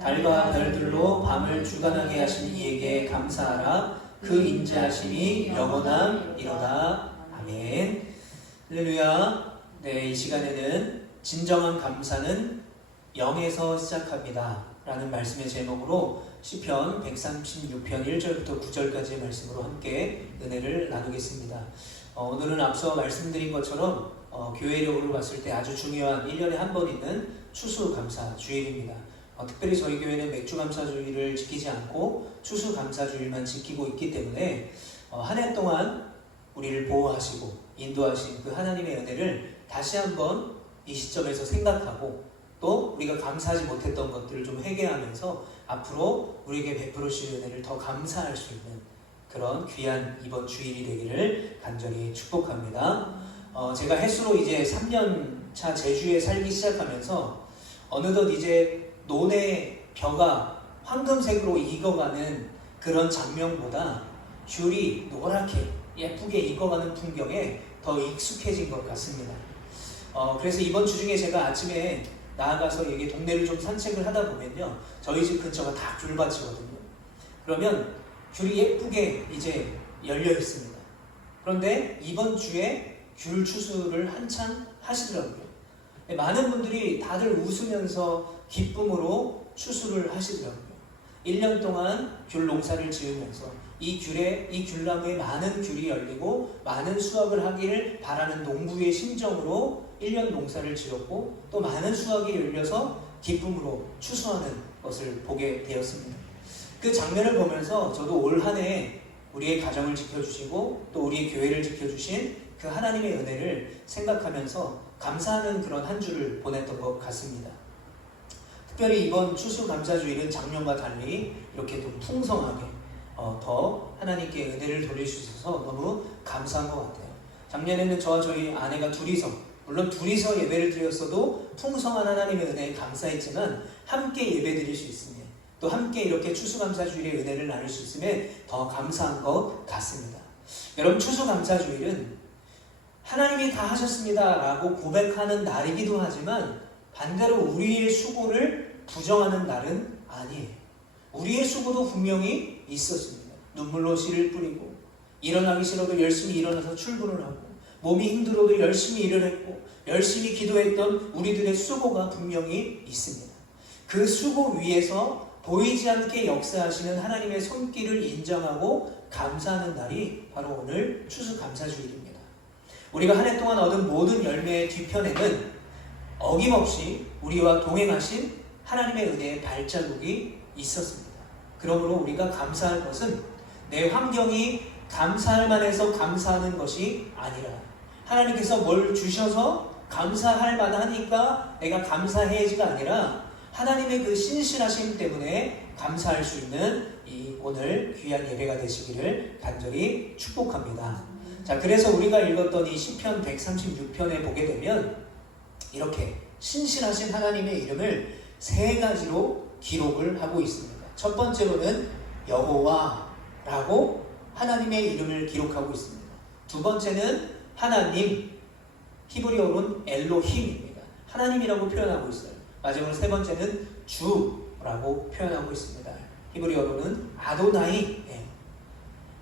달과 별들로 밤을 주관하게 하신 이에게 감사하라. 그 인자하심이 영원함이로다. 아멘. 할렐루야. 네, 이 시간에는 진정한 감사는 0에서 시작합니다 라는 말씀의 제목으로 시편 136편 1절부터 9절까지의 말씀으로 함께 은혜를 나누겠습니다. 오늘은 앞서 말씀드린 것처럼 교회력으로 봤을 때 아주 중요한 1년에 한 번 있는 추수감사 주일입니다. 특별히 저희 교회는 맥주감사주일을 지키지 않고 추수감사주일만 지키고 있기 때문에 한 해 동안 우리를 보호하시고 인도하신 그 하나님의 은혜를 다시 한번 이 시점에서 생각하고 또 우리가 감사하지 못했던 것들을 좀 회개하면서 앞으로 우리에게 베풀으실 은혜를 더 감사할 수 있는 그런 귀한 이번 주일이 되기를 간절히 축복합니다. 제가 햇수로 이제 3년차 제주에 살기 시작하면서 어느덧 이제 논의 벼가 황금색으로 익어가는 그런 장면보다 귤이 노랗게 예쁘게 익어가는 풍경에 더 익숙해진 것 같습니다. 그래서 이번 주 중에 제가 아침에 나아가서 이게 동네를 좀 산책을 하다 보면요, 저희 집 근처가 다 귤밭이거든요. 그러면 귤이 예쁘게 이제 열려 있습니다. 그런데 이번 주에 귤 추수를 한창 하시더라고요. 많은 분들이 다들 웃으면서 기쁨으로 추수를 하시더라고요. 1년 동안 귤 농사를 지으면서 이 귤나무에 많은 귤이 열리고 많은 수확을 하기를 바라는 농부의 심정으로 1년 농사를 지었고 또 많은 수확이 열려서 기쁨으로 추수하는 것을 보게 되었습니다. 그 장면을 보면서 저도 올 한 해 우리의 가정을 지켜주시고 또 우리의 교회를 지켜주신 그 하나님의 은혜를 생각하면서 감사하는 그런 한 주를 보냈던 것 같습니다. 특별히 이번 추수감사주일은 작년과 달리 이렇게 좀 풍성하게 더 하나님께 은혜를 돌릴 수 있어서 너무 감사한 것 같아요. 작년에는 저와 저희 아내가 물론 둘이서 예배를 드렸어도 풍성한 하나님의 은혜에 감사했지만 함께 예배 드릴 수 있으면 또 함께 이렇게 추수감사주일의 은혜를 나눌 수 있으면 더 감사한 것 같습니다. 여러분, 추수감사주일은 하나님이 다 하셨습니다 라고 고백하는 날이기도 하지만 반대로 우리의 수고를 부정하는 날은 아니에요. 우리의 수고도 분명히 있었습니다. 눈물로 씨를 뿌리고 일어나기 싫어도 열심히 일어나서 출근을 하고 몸이 힘들어도 열심히 일을 했고 열심히 기도했던 우리들의 수고가 분명히 있습니다. 그 수고 위에서 보이지 않게 역사하시는 하나님의 손길을 인정하고 감사하는 날이 바로 오늘 추수감사주일입니다. 우리가 한 해 동안 얻은 모든 열매의 뒤편에는 어김없이 우리와 동행하신 하나님의 은혜의 발자국이 있었습니다. 그러므로 우리가 감사할 것은 내 환경이 감사할 만해서 감사하는 것이 아니라 하나님께서 뭘 주셔서 감사할 만하니까 내가 감사해야지가 아니라 하나님의 그 신실하심 때문에 감사할 수 있는 이 오늘 귀한 예배가 되시기를 간절히 축복합니다. 자, 그래서 우리가 읽었던 이 시편 136편에 보게 되면 이렇게 신실하신 하나님의 이름을 세 가지로 기록을 하고 있습니다. 첫 번째로는 여호와라고 하나님의 이름을 기록하고 있습니다. 두 번째는 하나님, 히브리어로는 엘로힘입니다. 하나님이라고 표현하고 있어요. 마지막으로 세 번째는 주라고 표현하고 있습니다. 히브리어로는 아도나이예요.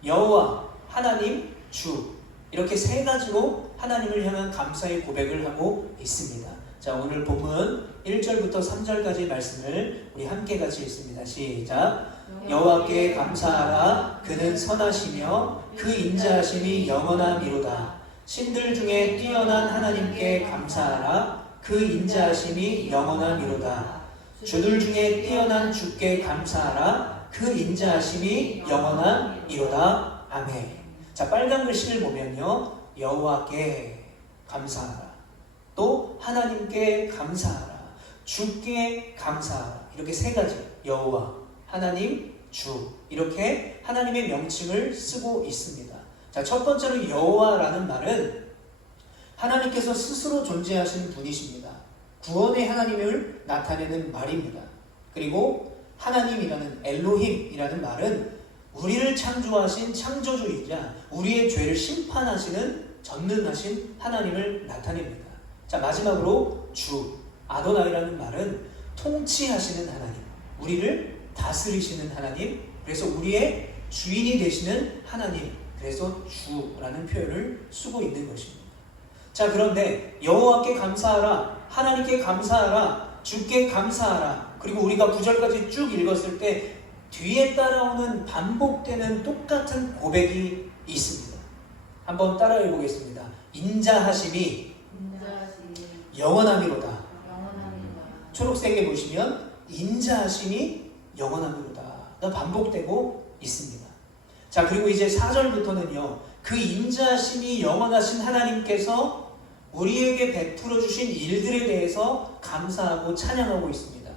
여호와, 하나님, 주, 이렇게 세 가지로 하나님을 향한 감사의 고백을 하고 있습니다. 자, 오늘 본문 1절부터 3절까지의 말씀을 우리 함께 같이 읽습니다. 시작. 여호와께 감사하라. 그는 선하시며 그 인자하심이 영원함이로다. 신들 중에 뛰어난 하나님께 감사하라. 그 인자하심이 영원함이로다. 주들 중에 뛰어난 주께 감사하라. 그 인자하심이 영원함이로다. 아멘. 자, 빨간 글씨를 보면요, 여호와께 감사하라, 또 하나님께 감사하라, 주께 감사하라, 이렇게 세 가지, 여호와, 하나님, 주, 이렇게 하나님의 명칭을 쓰고 있습니다. 자, 첫 번째로 여호와라는 말은 하나님께서 스스로 존재하시는 분이십니다. 구원의 하나님을 나타내는 말입니다. 그리고 하나님이라는 엘로힘이라는 말은 우리를 창조하신 창조주이자 우리의 죄를 심판하시는 전능하신 하나님을 나타냅니다. 자, 마지막으로 주, 아도나이라는 말은 통치하시는 하나님, 우리를 다스리시는 하나님, 그래서 우리의 주인이 되시는 하나님, 그래서 주라는 표현을 쓰고 있는 것입니다. 자, 그런데 여호와께 감사하라, 하나님께 감사하라, 주께 감사하라, 그리고 우리가 9절까지 쭉 읽었을 때 뒤에 따라오는 반복되는 똑같은 고백이 있습니다. 한번 따라해 보겠습니다. 인자하심이 영원함이로다. 초록색에 보시면 인자하심이 영원함이로다. 반복되고 있습니다. 자, 그리고 이제 4절부터는요, 그 인자하심이 영원하신 하나님께서 우리에게 베풀어 주신 일들에 대해서 감사하고 찬양하고 있습니다.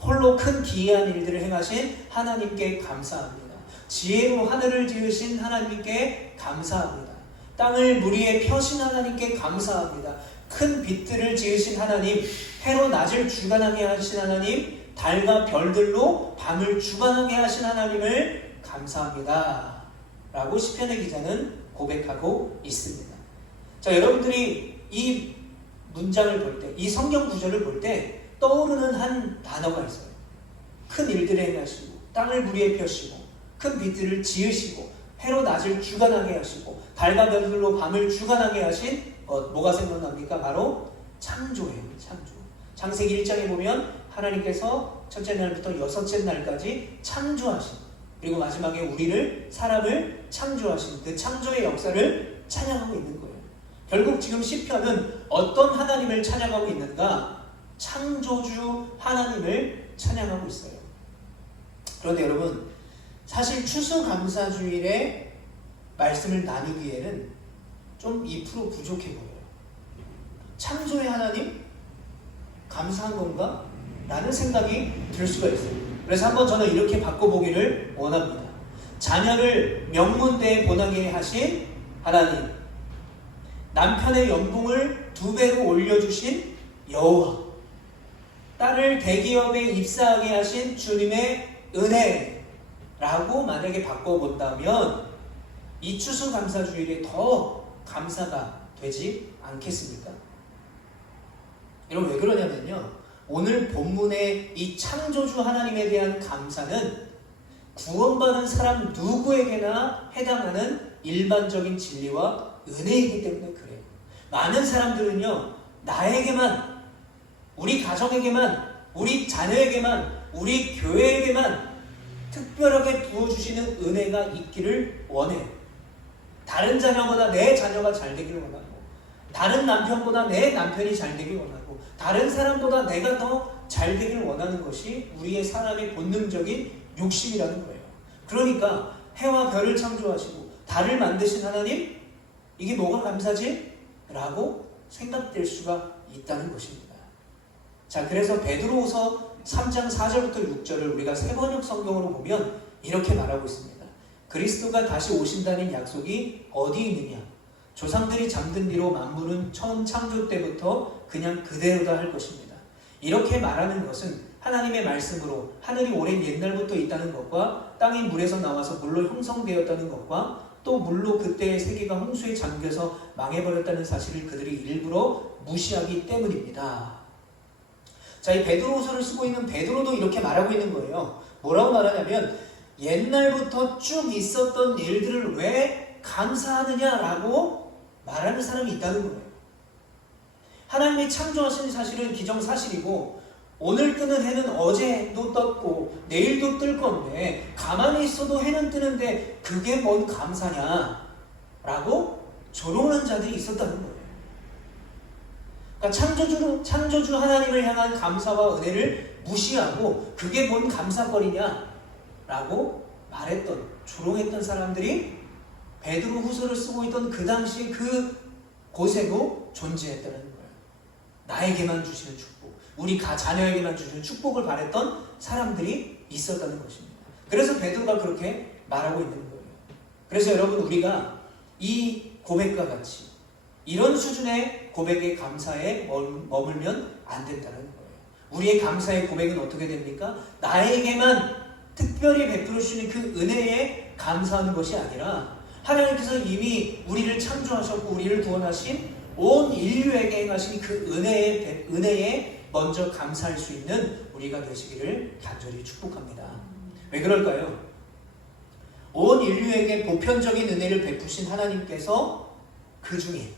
홀로 큰 기이한 일들을 행하신 하나님께 감사합니다. 지혜로 하늘을 지으신 하나님께 감사합니다. 땅을 물 위에 펴신 하나님께 감사합니다. 큰 빛들을 지으신 하나님, 해로 낮을 주관하게 하신 하나님, 달과 별들로 밤을 주관하게 하신 하나님을 감사합니다 라고 시편의 기자는 고백하고 있습니다. 자, 여러분들이 이 문장을 볼 때, 이 성경 구절을 볼 때 떠오르는 한 단어가 있어요. 큰 일들을 행하시고, 땅을 물 위에 펴시고, 큰 빛들을 지으시고, 해로 낮을 주관하게 하시고, 달과 별들로 밤을 주관하게 하신 뭐가 생각납니까? 바로 창조예요. 창조. 창세기 1장에 보면 하나님께서 첫째 날부터 여섯째 날까지 창조하신, 그리고 마지막에 우리를, 사람을 창조하신 그 창조의 역사를 찬양하고 있는 거예요. 결국 지금 시편은 어떤 하나님을 찬양하고 있는가? 창조주 하나님을 찬양하고 있어요. 그런데 여러분, 사실 추수감사주일에 말씀을 나누기에는 좀 2% 부족해 보여요. 창조의 하나님? 감사한 건가? 라는 생각이 들 수가 있어요. 그래서 한번 저는 이렇게 바꿔보기를 원합니다. 자녀를 명문대에 보내게 하신 하나님, 남편의 연봉을 2배로 올려주신 여호와, 딸을 대기업에 입사하게 하신 주님의 은혜라고 만약에 바꿔본다면 이 추수감사주일에 더 감사가 되지 않겠습니까? 여러분, 왜 그러냐면요, 오늘 본문의 이 창조주 하나님에 대한 감사는 구원받은 사람 누구에게나 해당하는 일반적인 진리와 은혜이기 때문에 그래요. 많은 사람들은요, 나에게만, 우리 가정에게만, 우리 자녀에게만, 우리 교회에게만 특별하게 부어주시는 은혜가 있기를 원해요. 다른 자녀보다 내 자녀가 잘 되기를 원하고, 다른 남편보다 내 남편이 잘 되기를 원하고, 다른 사람보다 내가 더 잘 되기를 원하는 것이 우리의 사람의 본능적인 욕심이라는 거예요. 그러니까 해와 별을 창조하시고 달을 만드신 하나님, 이게 뭐가 감사지? 라고 생각될 수가 있다는 것입니다. 자, 그래서 베드로후서 3장 4절부터 6절을 우리가 세번역 성경으로 보면 이렇게 말하고 있습니다. 그리스도가 다시 오신다는 약속이 어디 있느냐? 조상들이 잠든 뒤로 만물은 처음 창조 때부터 그냥 그대로다 할 것입니다. 이렇게 말하는 것은 하나님의 말씀으로 하늘이 오랜 옛날부터 있다는 것과 땅이 물에서 나와서 물로 형성되었다는 것과 또 물로 그때의 세계가 홍수에 잠겨서 망해버렸다는 사실을 그들이 일부러 무시하기 때문입니다. 자, 이 베드로후서를 쓰고 있는 베드로도 이렇게 말하고 있는 거예요. 뭐라고 말하냐면 옛날부터 쭉 있었던 일들을 왜 감사하느냐라고 말하는 사람이 있다는 거예요. 하나님이 창조하신 사실은 기정사실이고 오늘 뜨는 해는 어제도 떴고 내일도 뜰 건데 가만히 있어도 해는 뜨는데 그게 뭔 감사냐? 라고 조롱하는 자들이 있었다는 거예요. 그러니까 창조주 하나님을 향한 감사와 은혜를 무시하고 그게 뭔 감사거리냐? 라고 말했던, 조롱했던 사람들이 베드로 후서를 쓰고 있던 그 당시 그 곳에도 존재했다는 거예요. 나에게만 주시는 축복, 우리 자녀에게만 주시는 축복을 바랬던 사람들이 있었다는 것입니다. 그래서 베드로가 그렇게 말하고 있는 거예요. 그래서 여러분, 우리가 이 고백과 같이 이런 수준의 고백의 감사에 머물면 안 된다는 거예요. 우리의 감사의 고백은 어떻게 됩니까? 나에게만 특별히 베풀어 주시는 그 은혜에 감사하는 것이 아니라 하나님께서 이미 우리를 창조하셨고 우리를 구원하신 온 인류에게 행하신 그 은혜에 먼저 감사할 수 있는 우리가 되시기를 간절히 축복합니다. 왜 그럴까요? 온 인류에게 보편적인 은혜를 베푸신 하나님께서 그 중에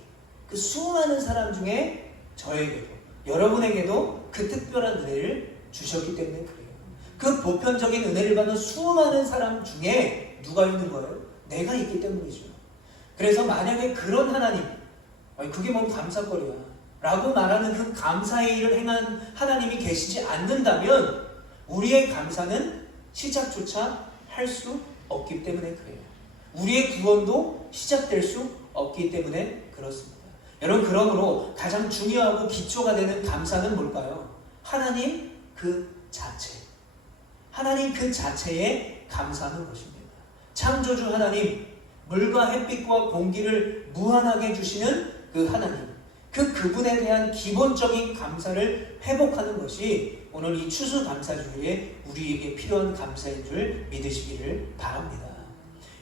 그 수많은 사람 중에 저에게도 여러분에게도 그 특별한 은혜를 주셨기 때문에 그래요. 그 보편적인 은혜를 받는 수많은 사람 중에 누가 있는 거예요? 내가 있기 때문이죠. 그래서 만약에 그런 하나님, 그게 뭐 감사거리야 라고 말하는 그 감사의 일을 행한 하나님이 계시지 않는다면 우리의 감사는 시작조차 할 수 없기 때문에 그래요. 우리의 구원도 시작될 수 없기 때문에 그렇습니다. 여러분, 그러므로 가장 중요하고 기초가 되는 감사는 뭘까요? 하나님 그 자체, 하나님 그 자체에 감사하는 것입니다. 창조주 하나님, 물과 햇빛과 공기를 무한하게 주시는 그 하나님, 그분에 대한 기본적인 감사를 회복하는 것이 오늘 이 추수감사주일에 우리에게 필요한 감사인 줄 믿으시기를 바랍니다.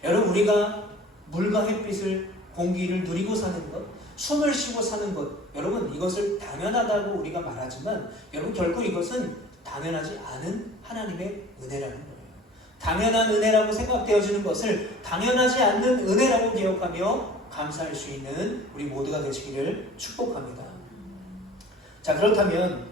여러분, 우리가 물과 햇빛을, 공기를 누리고 사는 것, 숨을 쉬고 사는 것, 여러분 이것을 당연하다고 우리가 말하지만 여러분 결국 이것은 당연하지 않은 하나님의 은혜라는 거예요. 당연한 은혜라고 생각되어지는 것을 당연하지 않는 은혜라고 기억하며 감사할 수 있는 우리 모두가 되시기를 축복합니다. 자, 그렇다면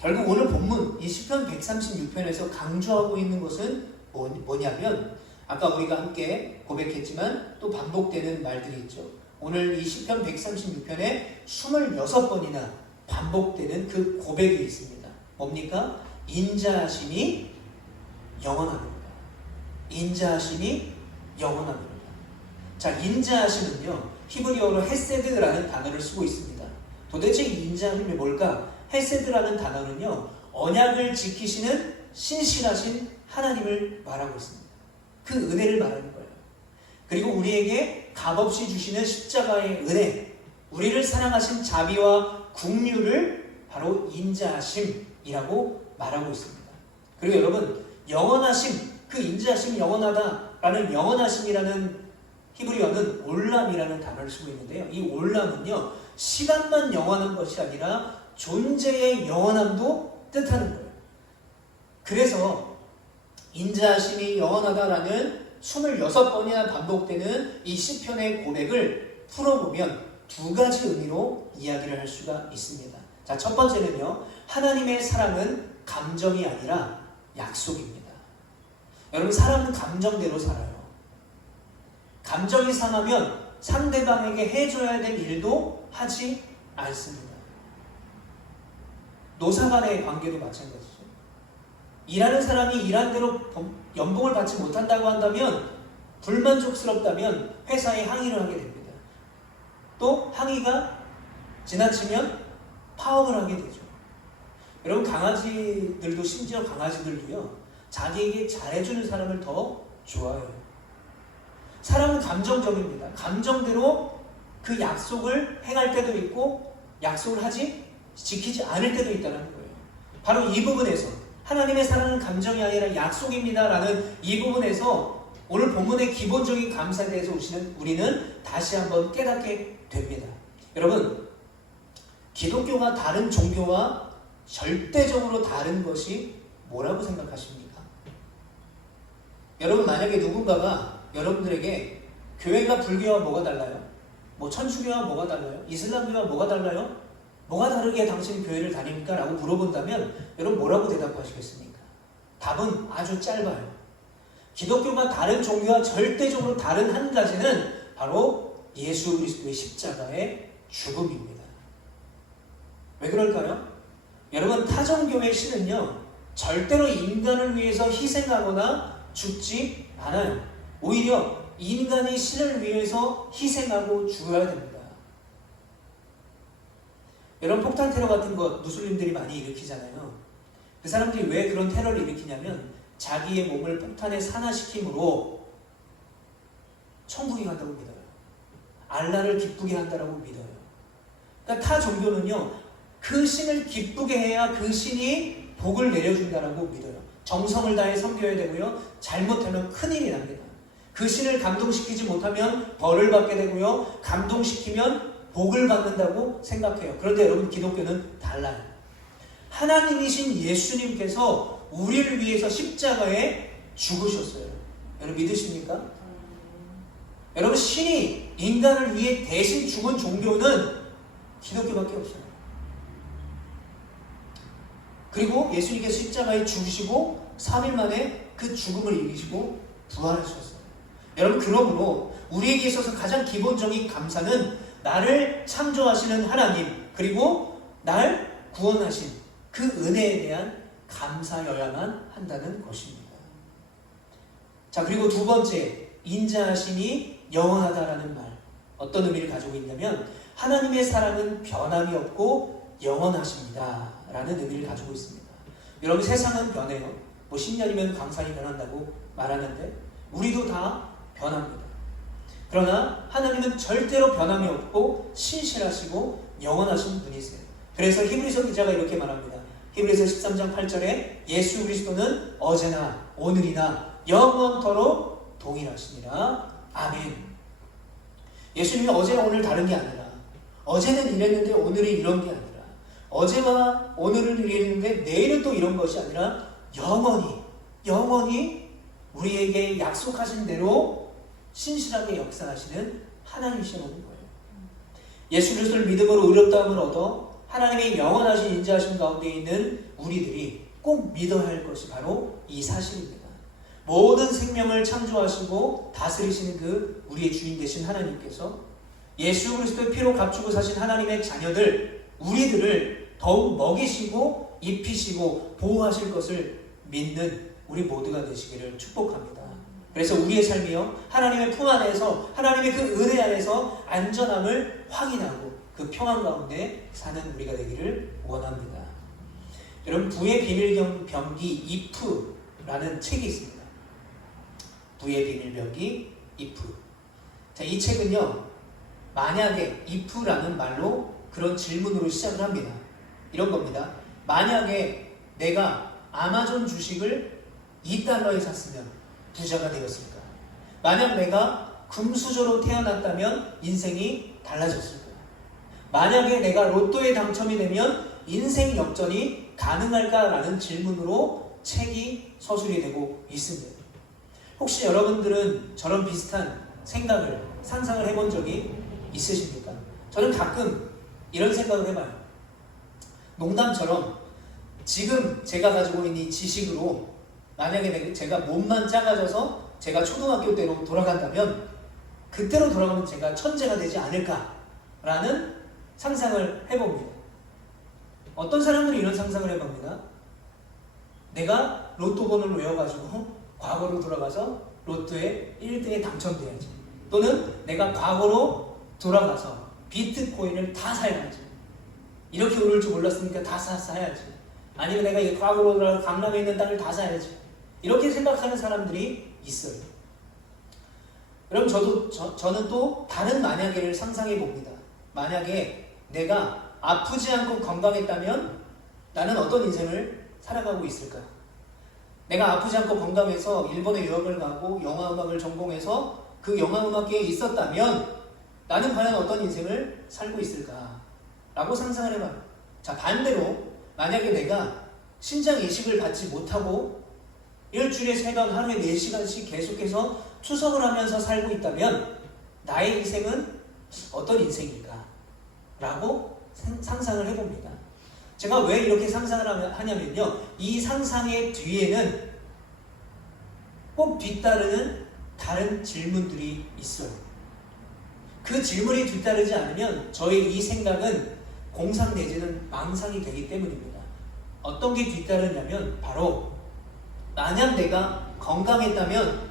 결국 오늘 본문 이 시편 136편에서 강조하고 있는 것은 뭐냐면 아까 우리가 함께 고백했지만 또 반복되는 말들이 있죠. 오늘 이 시편 136편에 26번이나 반복되는 그 고백이 있습니다. 뭡니까? 인자하심이 영원합니다. 인자하심이 영원합니다. 자, 인자하심은요, 히브리어로 헤세드라는 단어를 쓰고 있습니다. 도대체 이 인자하심이 뭘까? 헤세드라는 단어는요, 언약을 지키시는 신실하신 하나님을 말하고 있습니다. 그 은혜를 말하는 거예요. 그리고 우리에게 값없이 주시는 십자가의 은혜, 우리를 사랑하신 자비와 긍휼을 바로 인자하심이라고 말하고 있습니다. 그리고 여러분, 영원하심, 그 인자하심이 영원하다라는 영원하심이라는 히브리어는 올람이라는 단어를 쓰고 있는데요. 이 올람은요, 시간만 영원한 것이 아니라 존재의 영원함도 뜻하는 거예요. 그래서 인자하심이 영원하다라는 26번이나 반복되는 이 시편의 고백을 풀어보면 두 가지 의미로 이야기를 할 수가 있습니다. 자, 첫 번째는요, 하나님의 사랑은 감정이 아니라 약속입니다. 여러분, 사람은 감정대로 살아요. 감정이 상하면 상대방에게 해줘야 될 일도 하지 않습니다. 노사 간의 관계도 마찬가지죠. 일하는 사람이 일한 대로 연봉을 받지 못한다고 한다면, 불만족스럽다면 회사에 항의를 하게 됩니다. 또 항의가 지나치면 파업을 하게 되죠. 여러분, 강아지들도, 심지어 강아지들도요, 자기에게 잘해주는 사람을 더 좋아해요. 사람은 감정적입니다. 감정대로 그 약속을 행할 때도 있고 약속을 지키지 않을 때도 있다는 거예요. 바로 이 부분에서 하나님의 사랑은 감정이 아니라 약속입니다 라는 이 부분에서 오늘 본문의 기본적인 감사에 대해서 우리는 다시 한번 깨닫게 됩니다. 여러분, 기독교가 다른 종교와 절대적으로 다른 것이 뭐라고 생각하십니까? 여러분, 만약에 누군가가 여러분들에게 교회가 불교와 뭐가 달라요? 뭐 천주교와 뭐가 달라요? 이슬람교와 뭐가 달라요? 뭐가 다르게 당신 교회를 다닙니까? 라고 물어본다면 여러분 뭐라고 대답하시겠습니까? 답은 아주 짧아요. 기독교가 다른 종교와 절대적으로 다른 한 가지는 바로 예수 그리스도의 십자가의 죽음입니다. 왜 그럴까요? 여러분, 타종교의 신은요, 절대로 인간을 위해서 희생하거나 죽지 않아요. 오히려 인간이 신을 위해서 희생하고 죽어야 됩니다. 여러분, 폭탄 테러 같은 거 무슬림들이 많이 일으키잖아요. 그 사람들이 왜 그런 테러를 일으키냐면 자기의 몸을 폭탄에 산화시킴으로 천국에 간다고 믿어요. 알라를 기쁘게 한다고 믿어요. 그러니까 타 종교는요, 그 신을 기쁘게 해야 그 신이 복을 내려준다고 믿어요. 정성을 다해 섬겨야 되고요, 잘못하면 큰일이 납니다. 그 신을 감동시키지 못하면 벌을 받게 되고요, 감동시키면 복을 받는다고 생각해요. 그런데 여러분, 기독교는 달라요. 하나님이신 예수님께서 우리를 위해서 십자가에 죽으셨어요. 여러분 믿으십니까? 여러분 신이 인간을 위해 대신 죽은 종교는 기독교밖에 없어요. 그리고 예수님께서 십자가에 죽으시고 3일 만에 그 죽음을 이기시고 부활하셨어요. 여러분 그러므로 우리에게 있어서 가장 기본적인 감사는 나를 창조하시는 하나님 그리고 날 구원하신 그 은혜에 대한 감사여야만 한다는 것입니다. 자, 그리고 두 번째, 인자하심이 영원하다라는 말. 어떤 의미를 가지고 있냐면 하나님의 사랑은 변함이 없고 영원하십니다 라는 의미를 가지고 있습니다. 여러분 세상은 변해요. 뭐 10년이면 강산이 변한다고 말하는데 우리도 다 변합니다. 그러나 하나님은 절대로 변함이 없고 신실하시고 영원하신 분이세요. 그래서 히브리서 기자가 이렇게 말합니다. 히브리서 13장 8절에 예수 그리스도는 어제나 오늘이나 영원토록 동일하시니라. 아멘. 예수님이 어제나 오늘 다른 게 아니라 어제는 이랬는데 오늘은 이런 게 아니라 어제와 오늘은 이랬는데 내일은 또 이런 것이 아니라 영원히 우리에게 약속하신 대로 신실하게 역사하시는 하나님이시라는 거예요. 예수 그리스도를 믿음으로 의롭다함을 얻어 하나님의 영원하신 인자하심 가운데 있는 우리들이 꼭 믿어야 할 것이 바로 이 사실입니다. 모든 생명을 창조하시고 다스리시는 그 우리의 주인 되신 하나님께서 예수 그리스도의 피로 값주고 사신 하나님의 자녀들 우리들을 더욱 먹이시고 입히시고 보호하실 것을 믿는 우리 모두가 되시기를 축복합니다. 그래서 우리의 삶이요 하나님의 품 안에서 하나님의 그 은혜 안에서 안전함을 확인하고 그 평안 가운데 사는 우리가 되기를 원합니다. 여러분 부의 비밀병기 if라는 책이 있습니다. 부의 비밀병기 if. 자, 이 책은요 만약에 if라는 말로 그런 질문으로 시작을 합니다. 이런 겁니다. 만약에 내가 아마존 주식을 $2에 샀으면 부자가 되었을까? 만약 내가 금수저로 태어났다면 인생이 달라졌을까? 만약에 내가 로또에 당첨이 되면 인생 역전이 가능할까라는 질문으로 책이 서술이 되고 있습니다. 혹시 여러분들은 저런 비슷한 생각을 상상을 해본 적이 있으십니까? 저는 가끔 이런 생각을 해봐요. 농담처럼 지금 제가 가지고 있는 이 지식으로 만약에 제가 몸만 작아져서 제가 초등학교 때로 돌아간다면 그때로 돌아가면 제가 천재가 되지 않을까라는 상상을 해봅니다. 어떤 사람들이 이런 상상을 해봅니다. 내가 로또 번호를 외워가지고 과거로 돌아가서 로또에 1등에 당첨돼야지. 또는 내가 과거로 돌아가서 비트코인을 다 사야지. 이렇게 오를 줄 몰랐으니까 다 사야지. 아니면 내가 이 과거로 돌아가서 강남에 있는 땅을 다 사야지. 이렇게 생각하는 사람들이 있어요. 그럼 저는 또 다른 만약에를 상상해 봅니다. 만약에 내가 아프지 않고 건강했다면 나는 어떤 인생을 살아가고 있을까? 내가 아프지 않고 건강해서 일본에 유학을 가고 영화음악을 전공해서 그 영화음악계에 있었다면 나는 과연 어떤 인생을 살고 있을까? 라고 상상을 해봐요. 자, 반대로 만약에 내가 신장 이식을 받지 못하고 일주일에 3번 하루에 4시간씩 계속해서 투석을 하면서 살고 있다면 나의 인생은 어떤 인생일까? 라고 상상을 해봅니다. 제가 왜 이렇게 상상을 하냐면요. 이 상상의 뒤에는 꼭 뒤따르는 다른 질문들이 있어요. 그 질문이 뒤따르지 않으면 저의 이 생각은 공상 내지는 망상이 되기 때문입니다. 어떤 게 뒤따르냐면 바로 만약 내가 건강했다면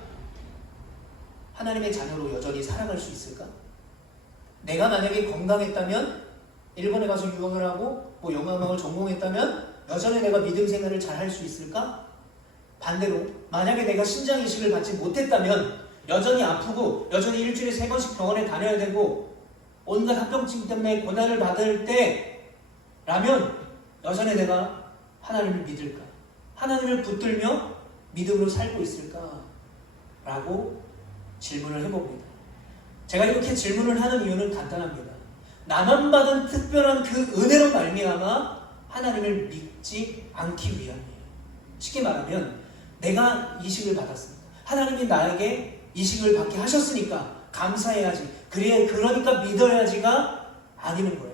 하나님의 자녀로 여전히 살아갈 수 있을까? 내가 만약에 건강했다면 일본에 가서 유학을 하고 뭐 영화음악을 전공했다면 여전히 내가 믿음 생활을 잘 할 수 있을까? 반대로 만약에 내가 신장 이식을 받지 못했다면 여전히 아프고 여전히 일주일에 3번씩 병원에 다녀야 되고 온갖 합병증 때문에 고난을 받을 때라면 여전히 내가 하나님을 믿을까? 하나님을 붙들며 믿음으로 살고 있을까? 라고 질문을 해봅니다. 제가 이렇게 질문을 하는 이유는 간단합니다. 나만 받은 특별한 그 은혜로 말미암아 하나님을 믿지 않기 위함이에요. 쉽게 말하면 내가 이식을 받았습니다. 하나님이 나에게 이식을 받게 하셨으니까 감사해야지. 그러니까 믿어야지가 아니는 거예요.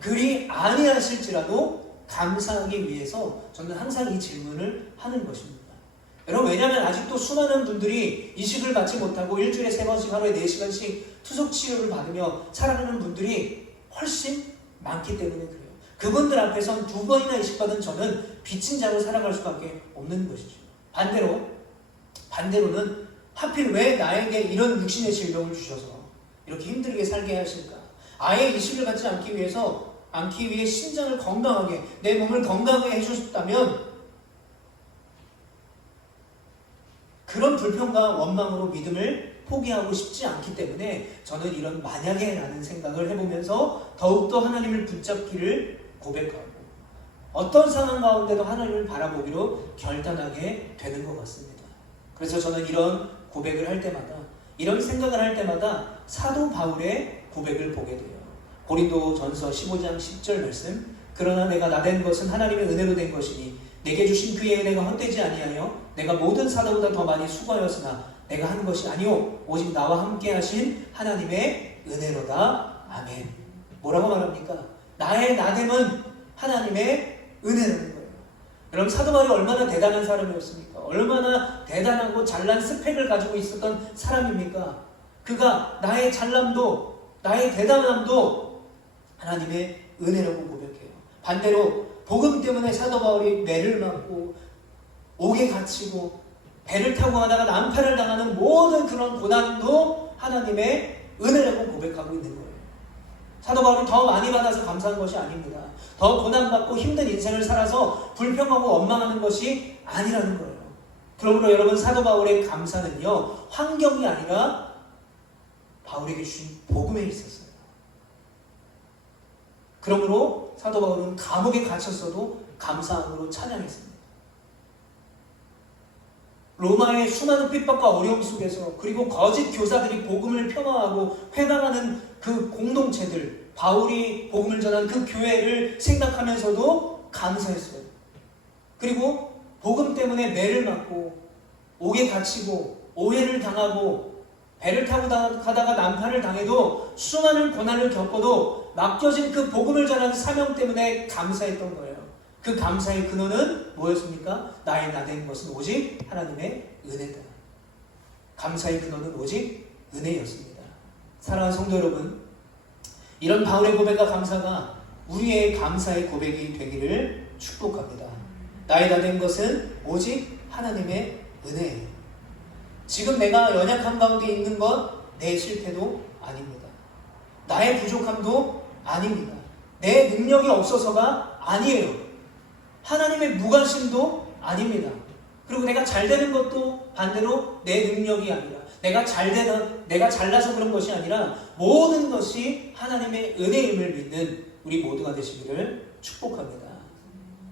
그리 아니하실지라도 감사하기 위해서 저는 항상 이 질문을 하는 것입니다. 여러분, 왜냐하면 아직도 수많은 분들이 이식을 받지 못하고 일주일에 3번씩 하루에 4시간씩 투석치료를 받으며 살아가는 분들이 훨씬 많기 때문에 그래요. 그분들 앞에선 2번이나 이식받은 저는 빚진 자로 살아갈 수밖에 없는 것이죠. 반대로는 하필 왜 나에게 이런 육신의 질병을 주셔서 이렇게 힘들게 살게 하실까? 아예 이식을 받지 않기 위해 신장을 건강하게, 내 몸을 건강하게 해주셨다면 그런 불평과 원망으로 믿음을 포기하고 싶지 않기 때문에 저는 이런 만약에 라는 생각을 해보면서 더욱더 하나님을 붙잡기를 고백하고 어떤 상황 가운데도 하나님을 바라보기로 결단하게 되는 것 같습니다. 그래서 저는 이런 고백을 할 때마다, 이런 생각을 할 때마다 사도 바울의 고백을 보게 돼요. 고린도전서 15장 10절 말씀, 그러나 내가 나된 것은 하나님의 은혜로 된 것이니 내게 주신 그의 은혜가 헛되지 아니하여 내가 모든 사도보다 더 많이 수고하였으나 내가 한 것이 아니오 오직 나와 함께 하신 하나님의 은혜로다. 아멘. 뭐라고 말합니까? 나의 나됨은 하나님의 은혜라는 거예요. 여러분, 사도 바울이 얼마나 대단한 사람이었습니까? 얼마나 대단하고 잘난 스펙을 가지고 있었던 사람입니까? 그가 나의 잘남도, 나의 대단함도 하나님의 은혜라고 고백해요. 반대로 복음 때문에 사도 바울이 매를 맞고 옥에 갇히고 배를 타고 가다가 난파를 당하는 모든 그런 고난도 하나님의 은혜라고 고백하고 있는 거예요. 사도 바울이 더 많이 받아서 감사한 것이 아닙니다. 더 고난받고 힘든 인생을 살아서 불평하고 원망하는 것이 아니라는 거예요. 그러므로 여러분, 사도 바울의 감사는요, 환경이 아니라 바울에게 주신 복음에 있었어요. 그러므로 사도 바울은 감옥에 갇혔어도 감사함으로 찬양했습니다. 로마의 수많은 핍박과 어려움 속에서, 그리고 거짓 교사들이 복음을 폄하하고 회방하는 그 공동체들, 바울이 복음을 전한 그 교회를 생각하면서도 감사했어요. 그리고 복음 때문에 매를 맞고 옥에 갇히고 오해를 당하고 배를 타고 가다가 난파를 당해도 수많은 고난을 겪어도 맡겨진 그 복음을 전하는 사명 때문에 감사했던 거예요. 그 감사의 근원은 뭐였습니까? 나의 나된 것은 오직 하나님의 은혜다. 감사의 근원은 오직 은혜였습니다. 사랑하는 성도 여러분, 이런 바울의 고백과 감사가 우리의 감사의 고백이 되기를 축복합니다. 나의 나된 것은 오직 하나님의 은혜예요. 지금 내가 연약한 가운데 있는 것 내 실패도 아닙니다. 나의 부족함도 아닙니다. 내 능력이 없어서가 아니에요. 하나님의 무관심도 아닙니다. 그리고 내가 잘 되는 것도 반대로 내 능력이 아니라 내가 잘나서 그런 것이 아니라 모든 것이 하나님의 은혜임을 믿는 우리 모두가 되시기를 축복합니다.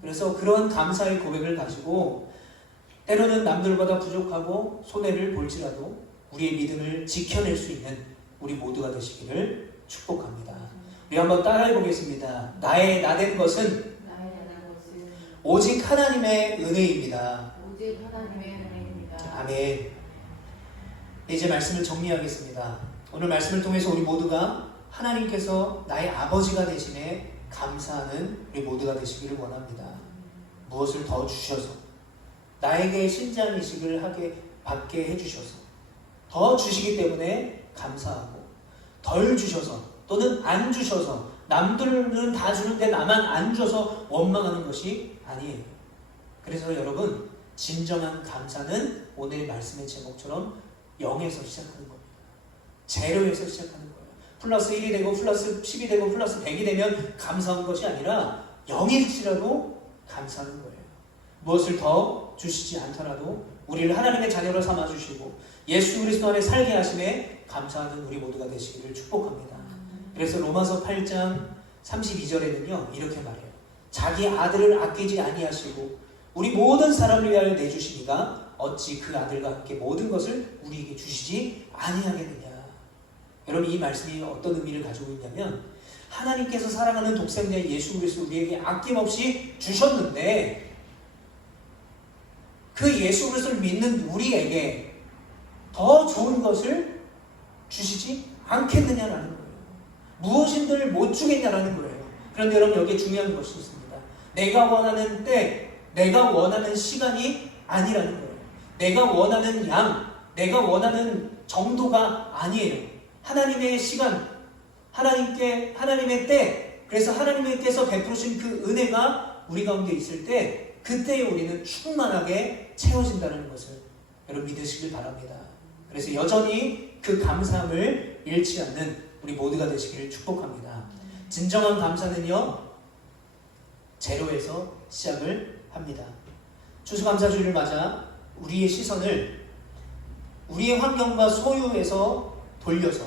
그래서 그런 감사의 고백을 가지고 때로는 남들보다 부족하고 손해를 볼지라도 우리의 믿음을 지켜낼 수 있는 우리 모두가 되시기를 축복합니다. 우리 한번 따라해 보겠습니다. 나의 나된 것은 오직 하나님의 은혜입니다. 아멘. 이제 말씀을 정리하겠습니다. 오늘 말씀을 통해서 우리 모두가 하나님께서 나의 아버지가 되시네 감사하는 우리 모두가 되시기를 원합니다. 무엇을 더 주셔서 나에게 신장 이식을 받게 해주셔서 더 주시기 때문에 감사하고, 덜 주셔서 또는 안 주셔서 남들은 다 주는데 나만 안 줘서 원망하는 것이 아니에요. 그래서 여러분, 진정한 감사는 오늘 말씀의 제목처럼 0에서 시작하는 겁니다. 제로에서 시작하는 거예요. 플러스 1이 되고 플러스 10이 되고 플러스 100이 되면 감사한 것이 아니라 0일지라도 감사하는 거예요. 무엇을 더 주시지 않더라도 우리를 하나님의 자녀로 삼아주시고 예수 그리스도 안에 살게 하심에 감사하는 우리 모두가 되시기를 축복합니다. 그래서 로마서 8장 32절에는요 이렇게 말해요. 자기 아들을 아끼지 아니하시고 우리 모든 사람을 위하여 내주시니가 어찌 그 아들과 함께 모든 것을 우리에게 주시지 아니하겠느냐. 여러분, 이 말씀이 어떤 의미를 가지고 있냐면 하나님께서 사랑하는 독생자 예수 그리스도 우리에게 아낌없이 주셨는데 그 예수 그리스도를 믿는 우리에게 더 좋은 것을 주시지 않겠느냐라는 거예요. 무엇인들 못 주겠냐라는 거예요. 그런데 여러분 여기에 중요한 것이 있습니다. 내가 원하는 때, 내가 원하는 시간이 아니라는 거예요. 내가 원하는 양, 내가 원하는 정도가 아니에요. 하나님의 시간, 하나님의 때, 그래서 하나님께서 베푸신 그 은혜가 우리 가운데 있을 때 그때에 우리는 충만하게 채워진다는 것을 여러분 믿으시길 바랍니다. 그래서 여전히 그 감사함을 잃지 않는 우리 모두가 되시기를 축복합니다. 진정한 감사는요, 제로에서 시작을 합니다. 추수감사주의를 맞아 우리의 시선을 우리의 환경과 소유에서 돌려서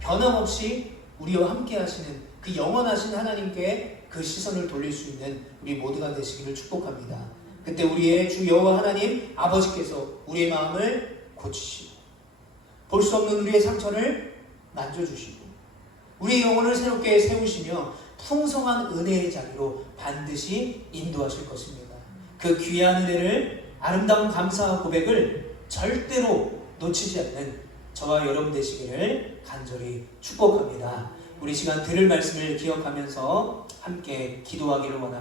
변함없이 우리와 함께 하시는 그 영원하신 하나님께 그 시선을 돌릴 수 있는 우리 모두가 되시기를 축복합니다. 그때 우리의 주 여호와 하나님 아버지께서 우리의 마음을 고치시고 볼 수 없는 우리의 상처를 만져주시고 우리의 영혼을 새롭게 세우시며 풍성한 은혜의 자리로 반드시 인도하실 것입니다. 그 귀한 은혜를 아름다운 감사와 고백을 절대로 놓치지 않는 저와 여러분 되시기를 간절히 축복합니다. 우리 시간 들을 말씀을 기억하면서 함께 기도하기를 원합니다.